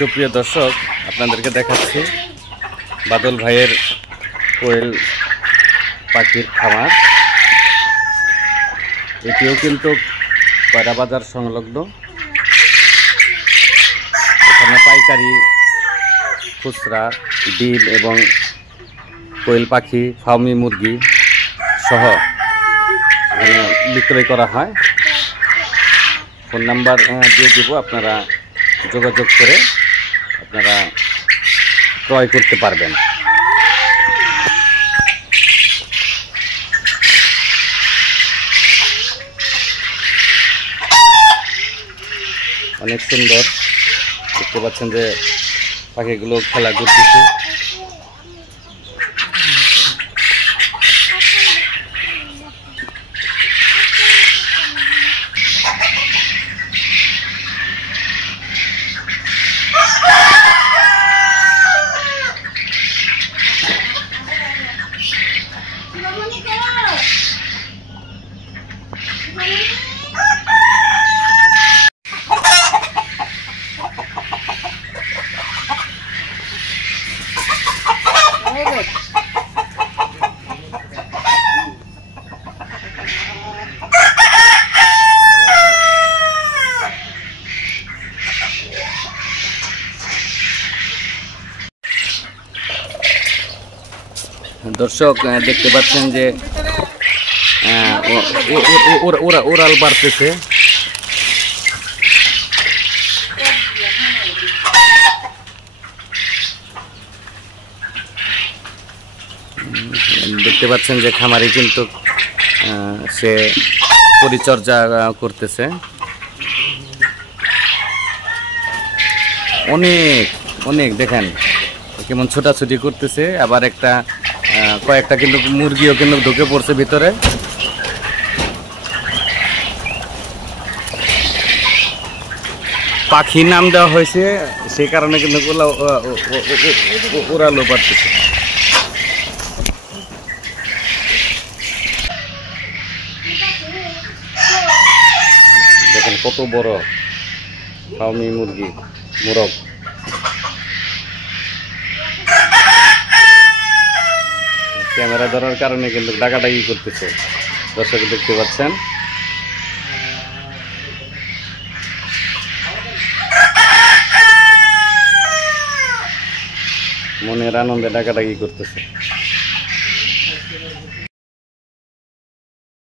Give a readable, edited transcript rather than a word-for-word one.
সুপ্রিয় দর্শক, আপনাদেরকে দেখাচ্ছি বাদল ভাইয়ের কোয়েল পাখির খামার। এটিও কিন্তু কয়রা বাজার সংলগ্ন। এখানে পাইকারি, খুচরা ডিম এবং কোয়েল পাখি, ফার্মি মুরগি সহ এখানে বিক্রয় করা হয়। ফোন নাম্বার দিয়ে দেব, আপনারা যোগাযোগ করে আপনারা ক্রয় করতে পারবেন। অনেক সুন্দর, দেখতে পাচ্ছেন যে পাখিগুলো খেলা করতেছে। দর্শক দেখতে পাচ্ছেন যে ওরাল বাড়তেছে। দেখতে পাচ্ছেন যে খামারি কিন্তু সে পরিচর্যা করতেছে। অনেক অনেক দেখেন কেমন ছোটাছুটি করতেছে। আবার কয়েকটা কিন্তু মুরগিও কিন্তু ঢুকে পড়ছে ভিতরে। পাখি নাম দেওয়া হয়েছে, সেই কারণে কিন্তু ওরালো পারতেছে। দেখেন কত বড় ফার্মি মুরগি, মোরগ। ক্যামেরা ধরার কারণে কিন্তু ডাকাডাকি করতেছে, দর্শক দেখতে পাচ্ছেন। মনের আনন্দে ডাকাডাকি করতেছে।